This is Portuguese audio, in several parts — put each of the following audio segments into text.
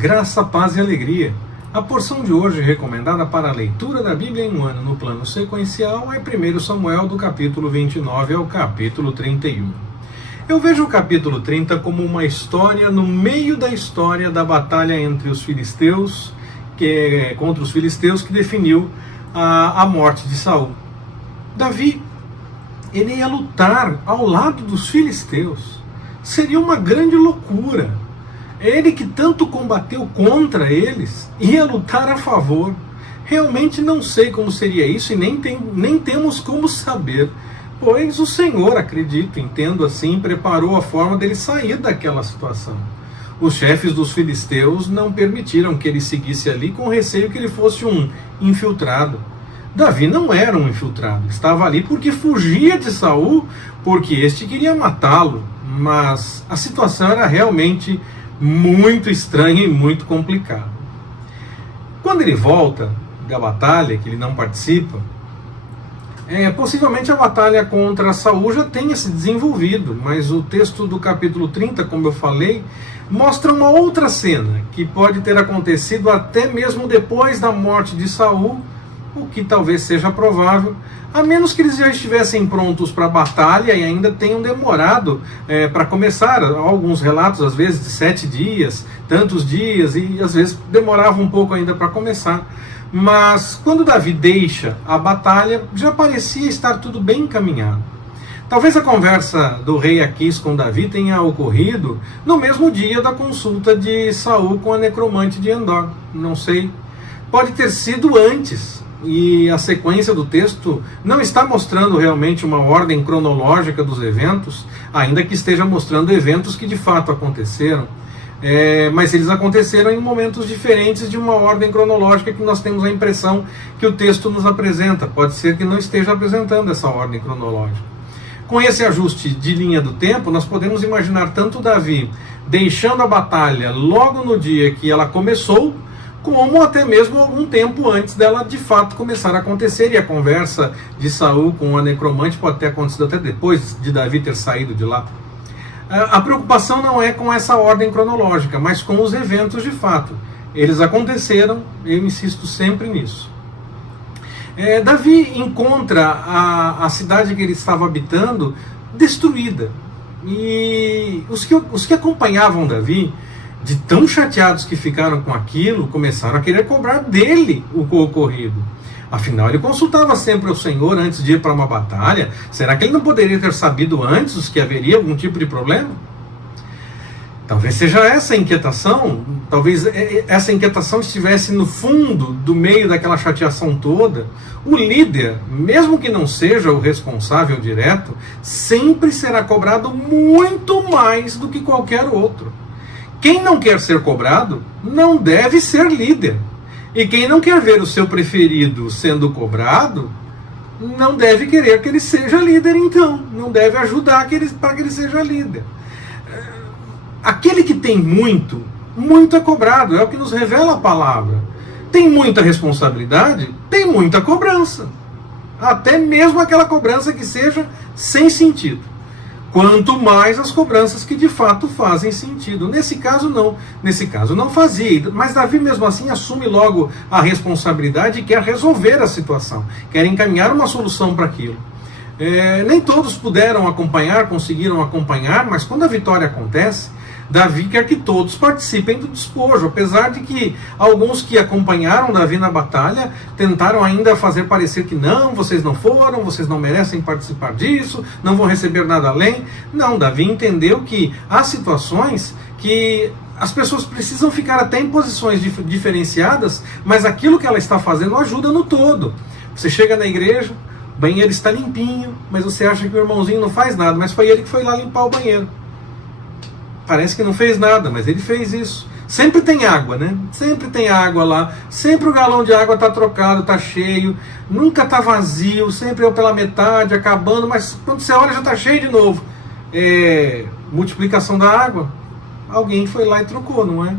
Graça, paz e alegria. A porção de hoje recomendada para a leitura da Bíblia em um ano no plano sequencial é 1 Samuel do capítulo 29 ao capítulo 31. Eu vejo o capítulo 30 como uma história no meio da história da batalha entre os filisteus, contra os filisteus, que definiu a morte de Saul. Davi, ele ia lutar ao lado dos filisteus. Seria uma grande loucura. Ele que tanto combateu contra eles, ia lutar a favor. Realmente não sei como seria isso e nem temos como saber, pois o Senhor, acredito, entendo assim, preparou a forma dele sair daquela situação. Os chefes dos filisteus não permitiram que ele seguisse ali, com receio que ele fosse um infiltrado. Davi não era um infiltrado, estava ali porque fugia de Saul, porque este queria matá-lo, mas a situação era realmente muito estranha e muito complicada. Quando ele volta da batalha, que ele não participa, possivelmente a batalha contra Saul já tenha se desenvolvido, mas o texto do capítulo 30, como eu falei, mostra uma outra cena, que pode ter acontecido até mesmo depois da morte de Saul, o que talvez seja provável, a menos que eles já estivessem prontos para a batalha e ainda tenham demorado para começar. Alguns relatos, às vezes, de 7 dias, tantos dias, e às vezes demorava um pouco ainda para começar. Mas quando Davi deixa a batalha, já parecia estar tudo bem encaminhado. Talvez a conversa do rei Aquis com Davi tenha ocorrido no mesmo dia da consulta de Saul com a necromante de Endor. Não sei. Pode ter sido antes. E a sequência do texto não está mostrando realmente uma ordem cronológica dos eventos, ainda que esteja mostrando eventos que de fato aconteceram. Mas eles aconteceram em momentos diferentes de uma ordem cronológica que nós temos a impressão que o texto nos apresenta. Pode ser que não esteja apresentando essa ordem cronológica. Com esse ajuste de linha do tempo, nós podemos imaginar tanto Davi deixando a batalha logo no dia que ela começou, como até mesmo algum tempo antes dela de fato começar a acontecer, e a conversa de Saul com a necromante pode ter acontecido até depois de Davi ter saído de lá. A preocupação não é com essa ordem cronológica, mas com os eventos de fato. Eles aconteceram, eu insisto sempre nisso. Davi encontra a cidade que ele estava habitando destruída, e os que acompanhavam Davi, de tão chateados que ficaram com aquilo, começaram a querer cobrar dele o ocorrido. Afinal, ele consultava sempre o Senhor antes de ir para uma batalha. Será que ele não poderia ter sabido antes que haveria algum tipo de problema? Talvez seja essa a inquietação. Talvez essa inquietação estivesse no fundo do meio daquela chateação toda. O líder, mesmo que não seja o responsável direto, sempre será cobrado muito mais do que qualquer outro. Quem não quer ser cobrado não deve ser líder. E quem não quer ver o seu preferido sendo cobrado, não deve querer que ele seja líder, então. Não deve ajudar para que ele seja líder. Aquele que tem muito, muito é cobrado. É o que nos revela a palavra. Tem muita responsabilidade, tem muita cobrança. Até mesmo aquela cobrança que seja sem sentido. Quanto mais as cobranças que de fato fazem sentido. Nesse caso não. Nesse caso não fazia. Mas Davi mesmo assim assume logo a responsabilidade e quer resolver a situação. Quer encaminhar uma solução para aquilo. Nem todos puderam acompanhar, conseguiram acompanhar, mas quando a vitória acontece, Davi quer que todos participem do despojo, apesar de que alguns que acompanharam Davi na batalha tentaram ainda fazer parecer que não, vocês não foram, vocês não merecem participar disso, não vão receber nada além. Não, Davi entendeu que há situações que as pessoas precisam ficar até em posições diferenciadas, mas aquilo que ela está fazendo ajuda no todo. Você chega na igreja, o banheiro está limpinho, mas você acha que o irmãozinho não faz nada, mas foi ele que foi lá limpar o banheiro. Parece que não fez nada, mas ele fez isso. Sempre tem água, né? Sempre tem água lá. Sempre o galão de água está trocado, está cheio. Nunca está vazio, sempre é pela metade, acabando. Mas quando você olha já está cheio de novo. Multiplicação da água. Alguém foi lá e trocou, não é?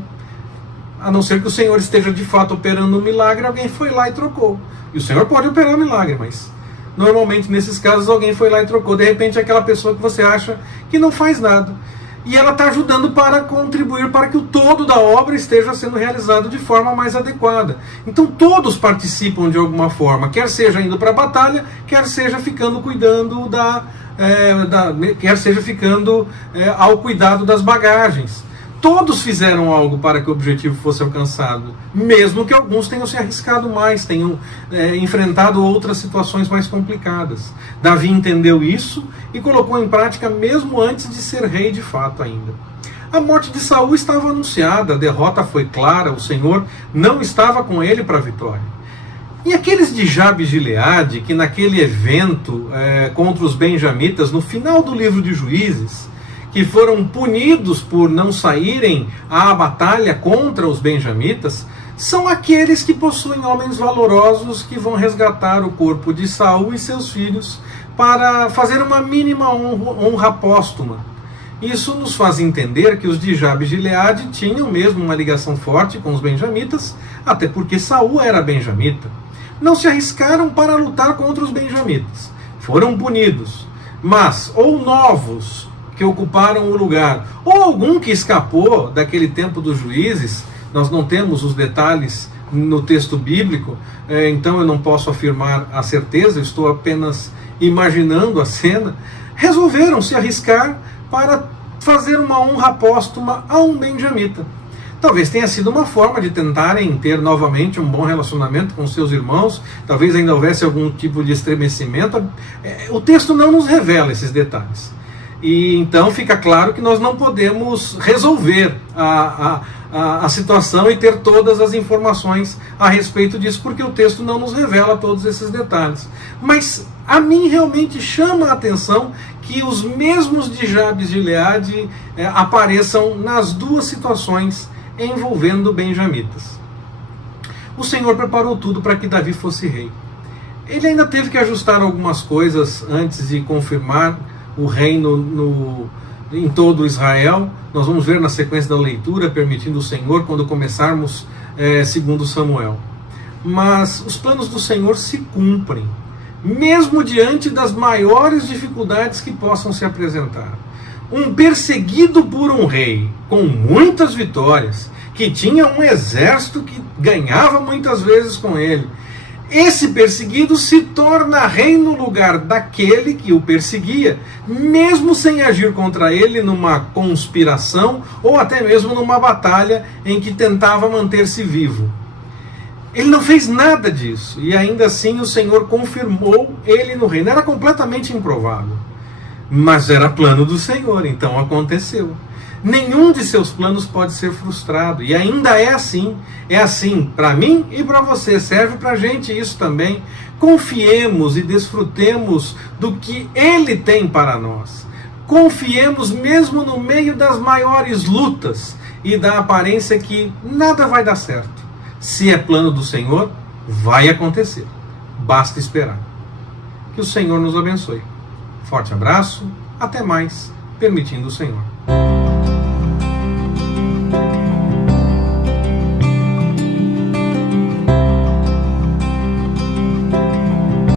A não ser que o Senhor esteja de fato operando um milagre, alguém foi lá e trocou. E o Senhor pode operar um milagre, mas normalmente nesses casos alguém foi lá e trocou. De repente aquela pessoa que você acha que não faz nada. e ela está ajudando para contribuir para que o todo da obra esteja sendo realizado de forma mais adequada. Então todos participam de alguma forma, quer seja indo para a batalha, quer seja ficando cuidando quer seja ficando ao cuidado das bagagens. Todos fizeram algo para que o objetivo fosse alcançado, mesmo que alguns tenham se arriscado mais, tenham enfrentado outras situações mais complicadas. Davi entendeu isso e colocou em prática mesmo antes de ser rei de fato ainda. A morte de Saul estava anunciada, a derrota foi clara, o Senhor não estava com ele para a vitória. E aqueles de Jabes de Gileade, que naquele evento contra os benjamitas, no final do livro de Juízes, que foram punidos por não saírem à batalha contra os benjamitas, são aqueles que possuem homens valorosos que vão resgatar o corpo de Saul e seus filhos para fazer uma mínima honra póstuma. Isso nos faz entender que os de Jabes de Gileade tinham mesmo uma ligação forte com os benjamitas, até porque Saul era benjamita. Não se arriscaram para lutar contra os benjamitas. Foram punidos, mas ou novos que ocuparam o lugar, ou algum que escapou daquele tempo dos juízes, nós não temos os detalhes no texto bíblico, então eu não posso afirmar a certeza, estou apenas imaginando a cena, resolveram se arriscar para fazer uma honra póstuma a um benjamita. Talvez tenha sido uma forma de tentarem ter novamente um bom relacionamento com seus irmãos, talvez ainda houvesse algum tipo de estremecimento. O texto não nos revela esses detalhes. E então fica claro que nós não podemos resolver a situação e ter todas as informações a respeito disso, porque o texto não nos revela todos esses detalhes. Mas a mim realmente chama a atenção que os mesmos de Jabes de Gileade apareçam nas duas situações envolvendo benjamitas. O Senhor preparou tudo para que Davi fosse rei. Ele ainda teve que ajustar algumas coisas antes de confirmar o reino em todo Israel. Nós vamos ver na sequência da leitura, permitindo o Senhor, quando começarmos segundo Samuel. Mas os planos do Senhor se cumprem, mesmo diante das maiores dificuldades que possam se apresentar. Um perseguido por um rei, com muitas vitórias, que tinha um exército que ganhava muitas vezes com ele, esse perseguido se torna rei no lugar daquele que o perseguia, mesmo sem agir contra ele numa conspiração ou até mesmo numa batalha em que tentava manter-se vivo. Ele não fez nada disso, e ainda assim o Senhor confirmou ele no reino. Era completamente improvável, mas era plano do Senhor, então aconteceu. Nenhum de seus planos pode ser frustrado, e ainda é assim para mim e para você, serve para a gente isso também. Confiemos e desfrutemos do que Ele tem para nós. Confiemos mesmo no meio das maiores lutas e da aparência que nada vai dar certo. Se é plano do Senhor, vai acontecer. Basta esperar. Que o Senhor nos abençoe. Forte abraço, até mais, permitindo o Senhor.